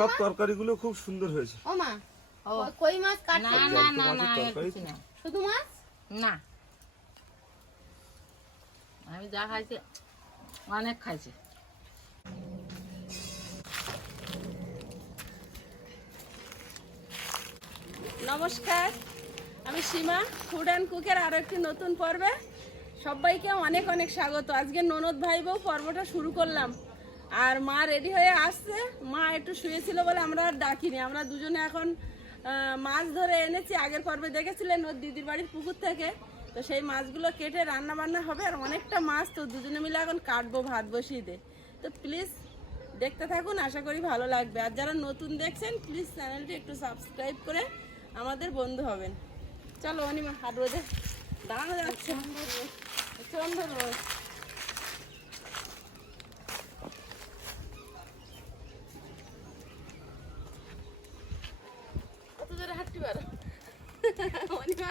সব তরকারি গুলো খুব সুন্দর হয়েছে। কই মাছ না না না। শুধু মাছ? না। আমি যা খাইছি অনেক খাইছি। নমস্কার। আমি সীমা ফুড অ্যান্ড কুকের আরও একটি নতুন পর্বে। সবাইকে অনেক অনেক স্বাগত। আজকে ননদ ভাই বউ পর্বটা শুরু করলাম। আর মা রেডি হয়ে আসছে। মা একটু শুয়েছিল বলে আমরা আর ডাকিনি। আমরা দুজনে এখন মাছ ধরে এনেছি। আগের পর্বে দেখেছিলেন ওর দিদির বাড়ির পুকুর থেকে। তো সেই মাছগুলো কেটে রান্না বান্না হবে। আর অনেকটা মাছ তো দুজনে মিলে এখন কাটবো, ভাত বসিয়ে দে। তো প্লিজ দেখতে থাকুন। আশা করি ভালো লাগবে। আর যারা নতুন দেখছেন প্লিজ চ্যানেলটি একটু সাবস্ক্রাইব করে আমাদের বন্ধু হবেন। চলো, অনিমা, হাত রোদে দাঁড়ানো যাচ্ছে পারো? অনিমা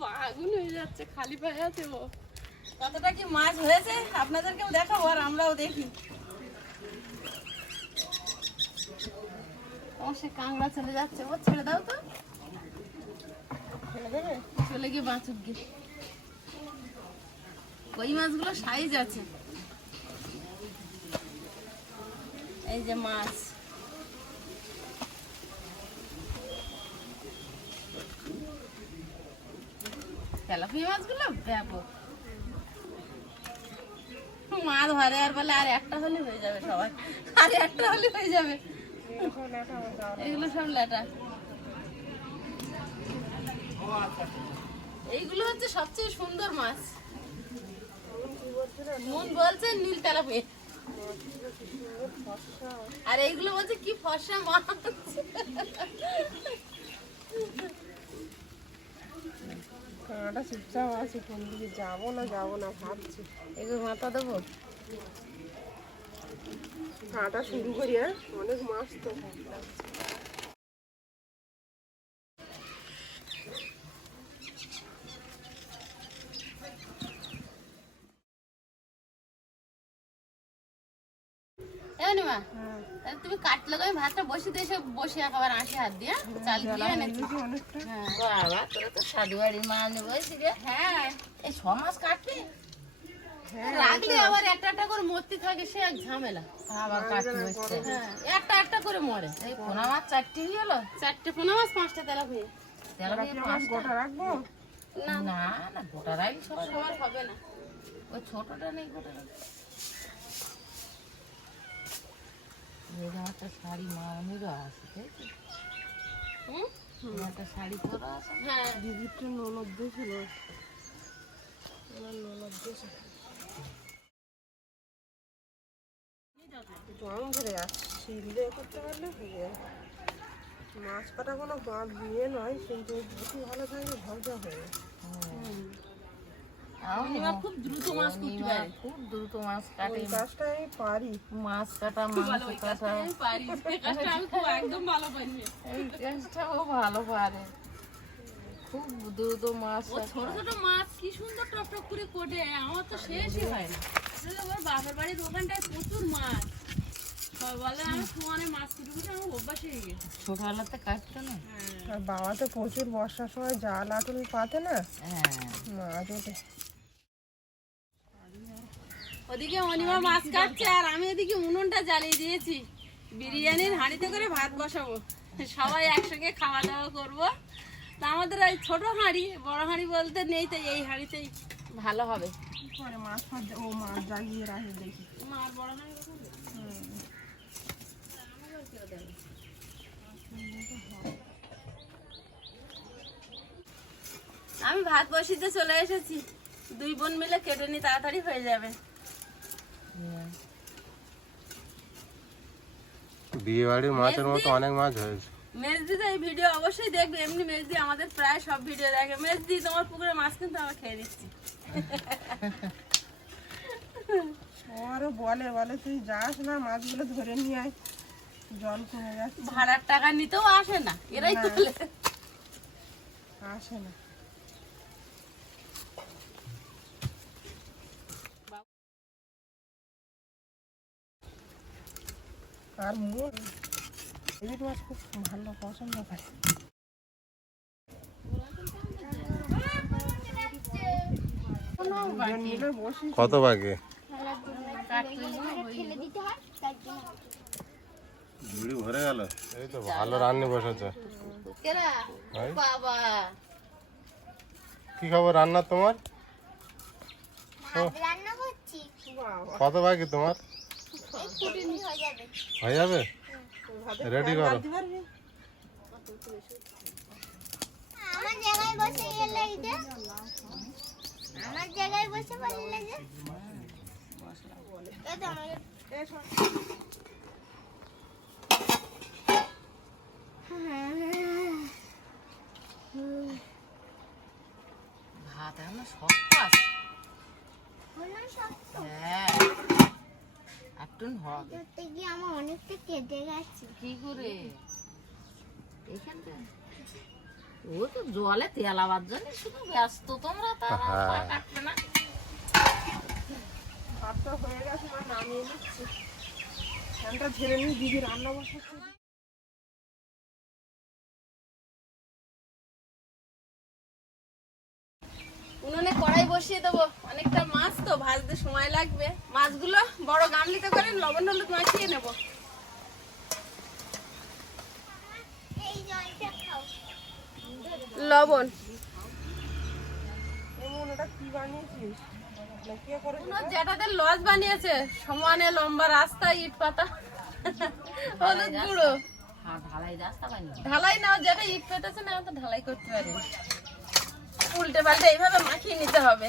পা আগুন হয়ে যাচ্ছে, খালি পায়ে আছে কি মাছ হয়েছে আপনাদেরকেও আর আমরাও দেখি। তোমার সে কাংড়া চলে যাচ্ছে। ও, ছেড়ে দাও তো। চলে গিয়ে বাঁচুক গিয়ে। কই মাছগুলো? সাইজ আছে। এই যে মাছ। তেলাপিয়া মাছগুলো ব্যাপক। মা ধরে আর বলে, আর একটা হলে হয়ে যাবে সবাই। আর একটা হলে হয়ে যাবে। এগুলো সব লেটা এইগুলো হচ্ছে সবচেয়ে সুন্দর মাছ। মন বলছে নীল তেলাপিয়া। আর এইগুলো বলছে কি ফর্সা মাছ। কাঁটা চুপচাপ আছে কোন দিকে যাব না যাব না ভাবছি। এগুলো মাথা দেবো। কাঁটা শুরু করি হ্যাঁ অনেক মাছ তো। এমনি মা তুমি কাটলে আমি ভাতটা বসে দিয়ে বসে আঁশি হাত দিয়ে চাল দিয়ে হ্যাঁ বাবা তোরা তো সাধু বাড়ির মা রে হ্যাঁ। এই কাটবি রাখলে আবার একটা একটা করে মরতে থাকে সে এক ঝামেলা। আবার কাটতে হচ্ছে। হ্যাঁ একটা একটা করে মরে। এই পোনা মাছ চারটি হয়ে গেলো? চারটে পোনা মাছ পাঁচটা তেলা হয়ে তেলাপিয়া পাঁচটা? গোটা রাখব? না। না গোটা রাখি সবাই সবার হবে না। ওই ছোটটা নেই গোটা এই একটা শাড়ি মা অনেরও আছে তাই তো? হুম? একটা শাড়ি পরা আছে? হ্যাঁ। দিদিরটা ননদ দিয়েছিল আমার ননদ দিয়েছে জং ধরে যাচ্ছে শিলে করতে পারলে হয়ে মাছ কাটা কোনো বাঁধ দিয়ে নয় কিন্তু ভালো থাকলে ভজা হয়ে খুব দ্রুত মাছ করতে পারে। খুব দ্রুত মাছ কাটে। কাজটা আমি পারি। মাছ কাটা মাংস কাটা। আমি পারি। কাজটা আমি খুব একদম ভালো পারি। এই টেস্টটাও ভালো পারে। খুব দ্রুত মাছ ও ছোট ছোট মাছ কি সুন্দর করে কোটে আমার তো শেষই হয় না। ওর বাপের বাড়ির ওখানটায় প্রচুর মাছ। হয়ে বাবা তো প্রচুর বর্ষার সময় জাল আটল পাতে না? হ্যাঁ। মাছ ওঠে ওদিকে অনিমা মাছ কাটছে আর আমি এদিকে উনুনটা জ্বালিয়ে দিয়েছি। বিরিয়ানির হাঁড়িতে করে ভাত বসাবো। সবাই একসঙ্গে খাওয়া দাওয়া করব। তা আমাদের এই ছোট হাঁড়ি বড় হাঁড়ি বলতে নেই তো এই হাঁড়িতেই ভালো হবে। মাছ ও মাছ জাগিয়ে রাখে দেখি। মার বড় হাঁড়ি আমি ভাত বসিতে চলে এসেছি। দুই বোন মিলে কেটে নি তাড়াতাড়ি হয়ে যাবে। বিয়ে বাড়ির মাছের মতো অনেক মাছ হয়েছে। মেজদি তো এই ভিডিও অবশ্যই দেখবে এমনি মেজদি আমাদের প্রায় সব ভিডিও দেখে। মেজদি তোমার পুকুরে মাছ কিন্তু আমরা খেয়ে দিচ্ছি আরও বলে বলে তুই যাস না মাছগুলো ধরে নিয়ে আয়। জল কমে যাচ্ছে। ভাড়ার টাকা নিতেও আসে না এরাই তোলে। আসে না। আর মাছ খুব ভালো পছন্দ করে কত বাকি? হয় ভরে গেল। এই তো ভালো রান্নি বসেছে। কি খবর রান্না তোমার? কত বাকি তোমার? হয়ে যাবে। রেডি করো। আমার জায়গায় বসে গেলে আমার জায়গায় বসে বললে যে এই তো আমার ভাত এখনও শক্ত আছে। হ্যাঁ। একটু হবে। করতে গিয়ে আমার অনেকটা কেটে গেছে। কি করে? এখানটা ও তো জলে তেল আবার জন্য শুধু ব্যস্ত তোমরা তারা হ্যাঁ। পা কাটবে না। ভাতটা হয়ে গেছে মা নামিয়ে নিচ্ছি। ফ্যানটা ঝেড়ে নিই দিদি রান্না বসাচ্ছি। বসিয়ে দেবো। অনেকটা মাছ তো ভাজতে সময় লাগবে। মাছগুলো বড় গামলিতে করে লবণ হলুদ মাখিয়ে নেব। লবণ। যেটাতে লজ বানিয়েছে। সমানে লম্বা রাস্তা ইট পাতা। হলুদ গুঁড়ো। হ্যাঁ ঢালাই নাও যেটা ইট পেতেছে না তো ঢালাই করতে পারি। উল্টে পাল্টে এইভাবে মাখিয়ে নিতে হবে।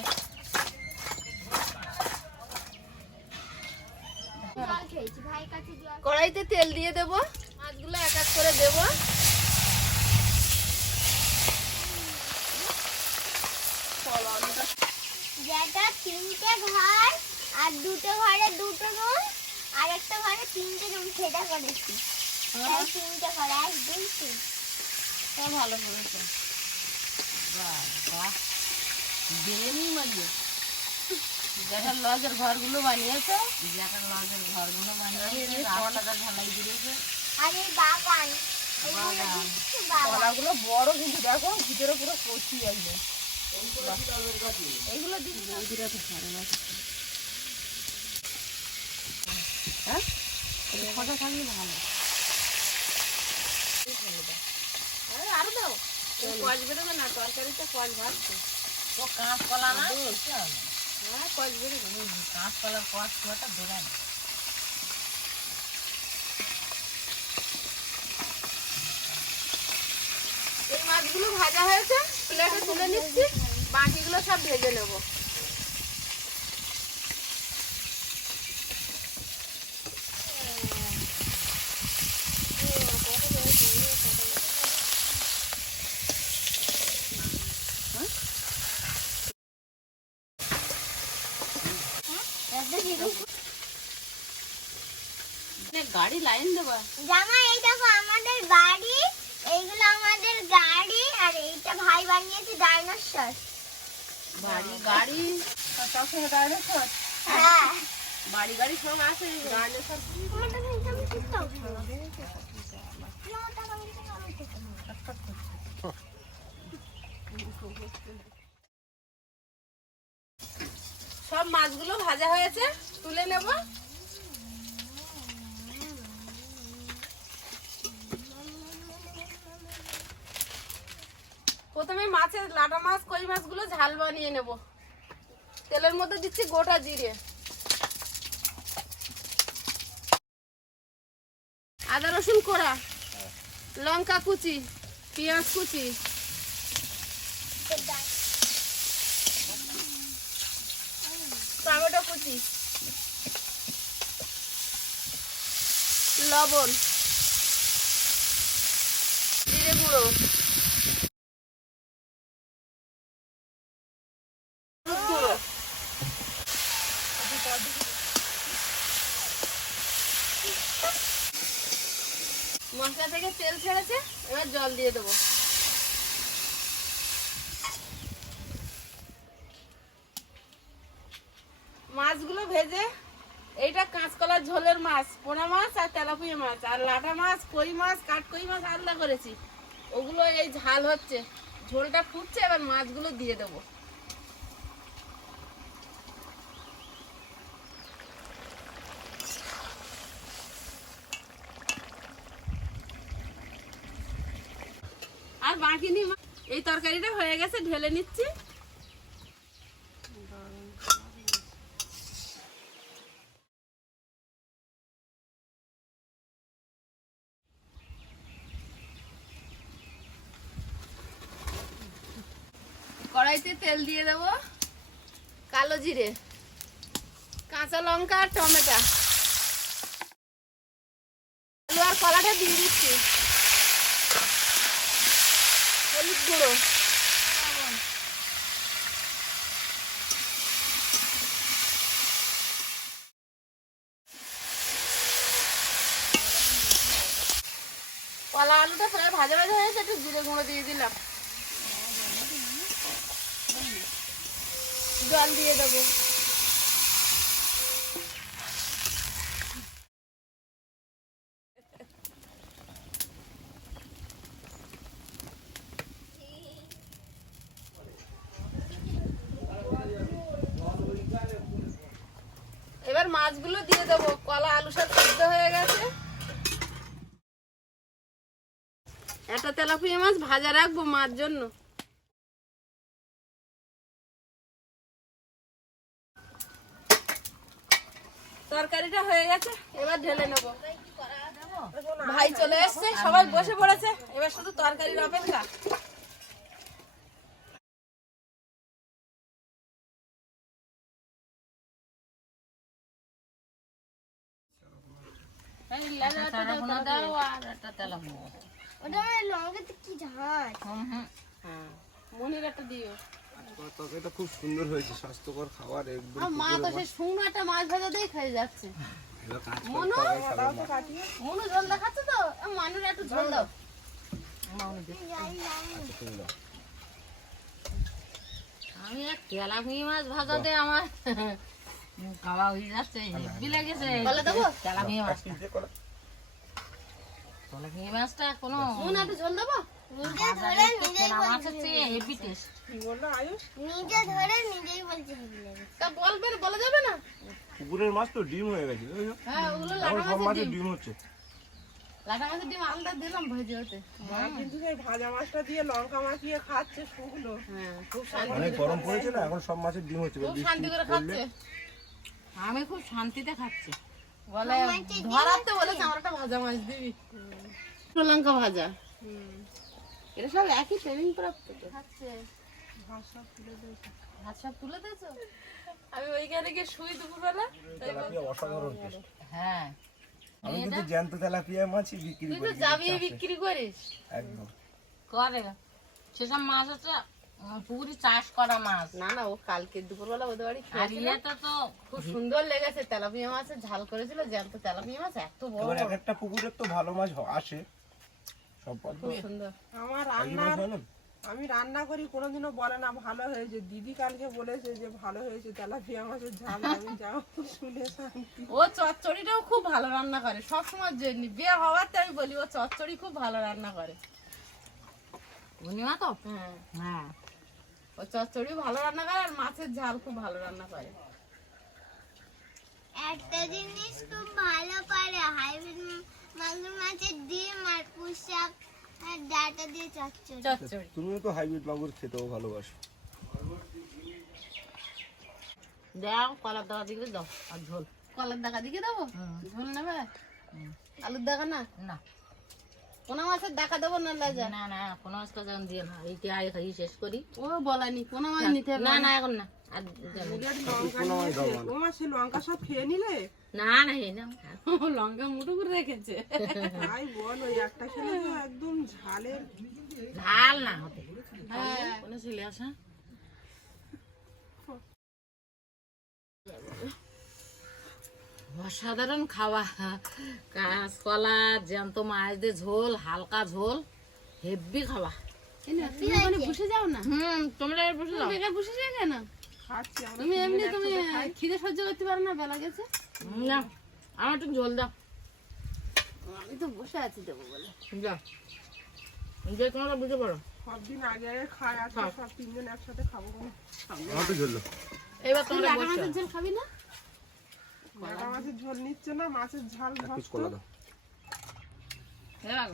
কড়াইতে তেল দিয়ে দেব। মাছগুলো এক এক করে দেব। যেটা তিনটে ঘর আর দুটো ঘরে দুটো রুম আর একটা ঘরে তিনটে রুম সেটা করেছি। তাই তিনটে ঘর এক দুই তিন। ভালো করেছে। বাহ বেনি মারিয়ে লজের ঘরগুলো বানিয়েছে লজের ঘরগুলো বানিয়েছে দিয়েছে বড় কিন্তু ভিতরে পুরো কচি একদম এইগুলো হ্যাঁ কথা থাকলে ভালো আরও দাও কচ বেরোবে না তরকারিতে কচ ভাজছে। ও কাঁচকলা না? হ্যাঁ কচ বেরোবে কাঁচকলার কষ কুয়াটা দেবে না। এই মাছগুলো ভাজা হয়েছে প্লেটে তুলে নিচ্ছি বাকিগুলো সব ভেজে নেব। গাড়ি লাইন দেবা। জামা এই দেখো আমাদের বাড়ি এইগুলো আমাদের গাড়ি আর এইটা ভাই বানিয়েছে ডাইনোসর বাড়ি গাড়ি? ডাইনোসর হ্যাঁ। বাড়ি গাড়ি সব আছে। ডাইনোসর। সব মাছগুলো ভাজা হয়েছে তুলে নেব। প্রথমে মাছের লাটা মাছ, কই মাছগুলো ঝাল বানিয়ে নেব। তেলের মধ্যে দিচ্ছি গোটা জিরে। আদা, রসুন কোড়া, লঙ্কা কুচি, পেঁয়াজ কুচি। টমেটো কুচি। লবণ। জিরে গুঁড়ো। জল দিয়ে দেবো। মাছগুলো ভেজে, এইটা কাঁচকলার ঝোলের মাছ, পোনা মাছ আর তেলাপুয়া মাছ, আর লাটা মাছ, কই মাছ কাটকই মাছ আলাদা করেছি। ওগুলো এই ঝাল হচ্ছে। ঝোলটা ফুটছে, এবার মাছগুলো দিয়ে দেবো। তরকারিটা হয়ে গেছে, ঢেলে নিচ্ছি। কড়াইতে তেল দিয়ে দেবো। কালো জিরে, কাঁচা লঙ্কা আর টমেটো আলু আর কলাটা দিয়ে দিচ্ছি হলুদ গুঁড়ো কলা আলুটা প্রায় ভাজা ভাজা হয়েছে একটু জিরে গুঁড়ো দিয়ে দিলাম। জল দিয়ে দেবো এবার মাছগুলো দিয়ে দেবো কলা আলু সাথে সিদ্ধ হয়ে গেছে একটা তেলাপিয়া মাছ ভাজা রাখব মার জন্য। তরকারিটা হয়ে গেছে, এবার ঢেলে নেব। ভাই চলে এসছে, সবাই বসে পড়েছে, এবার শুধু তরকারির অপেক্ষা। দাও আর একটা তেলাপুয়া। ওটা লঙ্কাতে কি হ্যাঁ মনির একটা দিও। তরকারিটা খুব সুন্দর হয়েছে স্বাস্থ্যকর খাবার একদম মা তো সেই শুকনো একটা মাছ ভাজা দিয়ে খেয়ে যাচ্ছে। মনু। মনু ঝোল দেখাচ্ছে তো? আ, মানুর একটু ঝোল দাও। দে। আচ্ছা। আমি এক তেলাপুঁই মাছ ভাজাতে আমার খাওয়া হয়ে যাচ্ছে লেগেছে। তেলাপুঁই মাছ। মাছটা কোনো মনে একটু ঝোল দেবো? নিজে ধরে নিজেই মাছের চেয়ে হেভি টেস্ট নিজে ধরে নিজেই বলছে হেভি লেগেছে। তা বলবে বলা যাবে না? পুকুরের মাছ তো ডিম হয়ে গেছে হ্যাঁ ওগুলো মাছের ডিম। হচ্ছে। মাছের ডিম আলাদা দিলাম ভেজে হতে। কিন্তু সেই ভাজা মাছটা দিয়ে লঙ্কা মাখিয়ে খাচ্ছে শুকনো। হ্যাঁ। খুব শান্তি অনেক গরম পড়েছে না এখন সব মাছের ডিম হচ্ছে। খুব শান্তি করে খাচ্ছে। আমি খুব শান্তিতে খাচ্ছি। বলে ধরাতে বলেছে আমার একটা ভাজা মাছ দিবি। লঙ্কা ভাজা। এটা সব একই ট্রেনিং প্রাপ্ত তো। খাচ্ছে। ভাত সব তুলে দিয়েছ। আমি ওইখানে গিয়ে শুই দুপুরবেলা অসাধারণ হ্যাঁ আমি কিন্তু জ্যান্ত তেলাপিয়া মাছই বিক্রি তুই তো যাবি বিক্রি করিস। একদম। করে। সেসব মাছ হচ্ছে পুকুরে চাষ করা মাছ। না না ও কালকে দুপুরবেলা ওদের বাড়ি আর খেয়েছিল। তো খুব সুন্দর লেগেছে তেলাপিয়া মাছের ঝাল করেছিল জ্যান্ত তেলাপিয়া মাছ এত বড়। একটা পুকুরের তো ভালো মাছ আসে। সব আমার রান্নার আমি রান্না করি কোনোদিনও বলে না ভালো হয়েছে। দিদি কালকে বলেছে যে ভালো হয়েছে তেলাপিয়া মাছের ঝাল আমি যাও শুনে ও চচ্চড়িটাও খুব ভালো রান্না করে। সব সময় জন্য বিয়ে হওয়াতে আমি বলি ও চচ্চড়ি খুব ভালো রান্না করে। পূর্ণিমা তো? হ্যাঁ। হ্যাঁ। ও চচ্চড়ি ভালো রান্না করে আর মাছের ঝাল খুব ভালো রান্না করে। একটা জিনিস খুব ভালো করে হাইব্রিড মাগুর মাছের ডিম আর পুষাক আর ডাটা দিয়ে চচ্চড়ি। চচ্চড়ি। তুমিও তো হাইব্রিড মাগুর খেতেও ভালোবাসো। দাও কলার দাওয়া দিকে দাও আর ঝোল। কলার দাকা দিকে দেবো? ঝোল নেবে? আলুর দাকা না? না। পোনা মাছের দেখা দেবো না লাজা? না না কোনো আজকে যেমন দিয়ে না এইটা আগে শেষ করি। ও বলানি পোনা মাছ নিতে না না এখন না। আর লঙ্কা নিয়েছে। ও মা সে লঙ্কা সব খেয়ে নিলে? না না এই না লঙ্কা মুঠো করে রেখেছে। তাই বল ওই একটা খেলে তো একদম ঝালের ঝাল না হতে হ্যাঁ। কোনো ছেলে আসা? অসাধারণ খাওয়া। কাঁচকলা জ্যান্ত মাছ দিয়ে ঝোল হালকা ঝোল হেভি খাওয়া। বসে যাও না। হুম তোমরা বসে যাও। বসে যাও কেন? তুমি এমনি তুমি খিদে সহ্য করতে পারো না বেলা গেছে। না আমার একটু জল দাও। আমি তো বসে আছি দেবো বলে। যা। যে তোমরা বুঝে পড়ো। সব আগে আগে খাই আজকে সব তিনজন একসাথে খাব। আমার তো ঝুললো এবার তোমরা লাগা মাছের ঝোল খাবি না? মাছের ঝোল নিচ্ছে না মাছের ঝাল ভাত এবার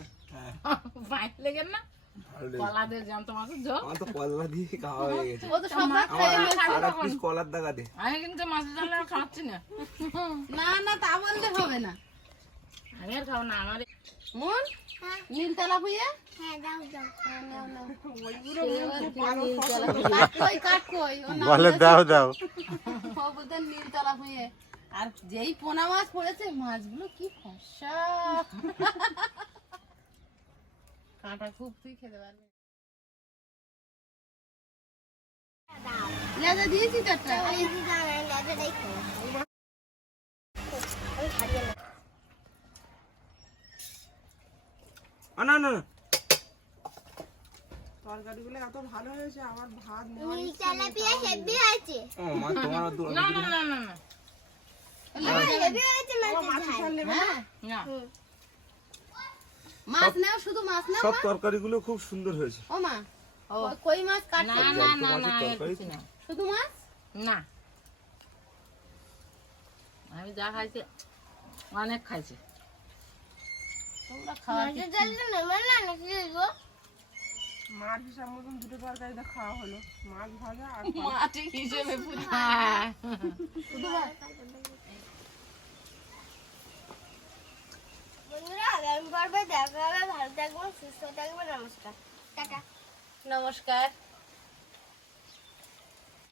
বাইক লেগে না? কলা দিয়ে জ্যান্ত মাছের জল আমার তো কলা দিয়ে খাওয়া হয়ে গেছে। ও তো সব ভাত খাই আর এক পিস কলার দাগা দে। আমি কিন্তু মাছের জল আর খাওয়াচ্ছি না। না না তা বললে হবে না। আমি আর খাব না আমার মন নীল তেলা পুইয়ে? হ্যাঁ দাও দাও বলে নীল তেলা আর যেই পোনা মাছ পড়েছে মাছগুলো কি ফসা কাঁটা খুব তুই খেতে পারবি। লেজা দিয়েছি তো একটা। না না না না না। তরকারিগুলো এত ভালো হয়েছে আমার ভাত নীল তেলাপিয়া হেভি হয়েছে। ও মা তোমার না না না না না হেভি হয়েছে ঝাল। হ্যাঁ না? মাছ নাও শুধু মাছ নাও সব তরকারিগুলো খুব সুন্দর হয়েছে। ও মা কই- কই মাছ কাট না না না না না শুধু মাছ? না। আমি যা খাইছি অনেক খাইছি। তোমরা খাওয়া না গো মাছ হিসাব মতন দুটো তরকারিটা খাওয়া হলো। মাছ ভাজা আর মাটি হিসেবে পুরি। হ্যাঁ। বন্ধুরা পর্বে দেখা হবে। ভালো সুস্থ নমস্কার। টাটা। নমস্কার।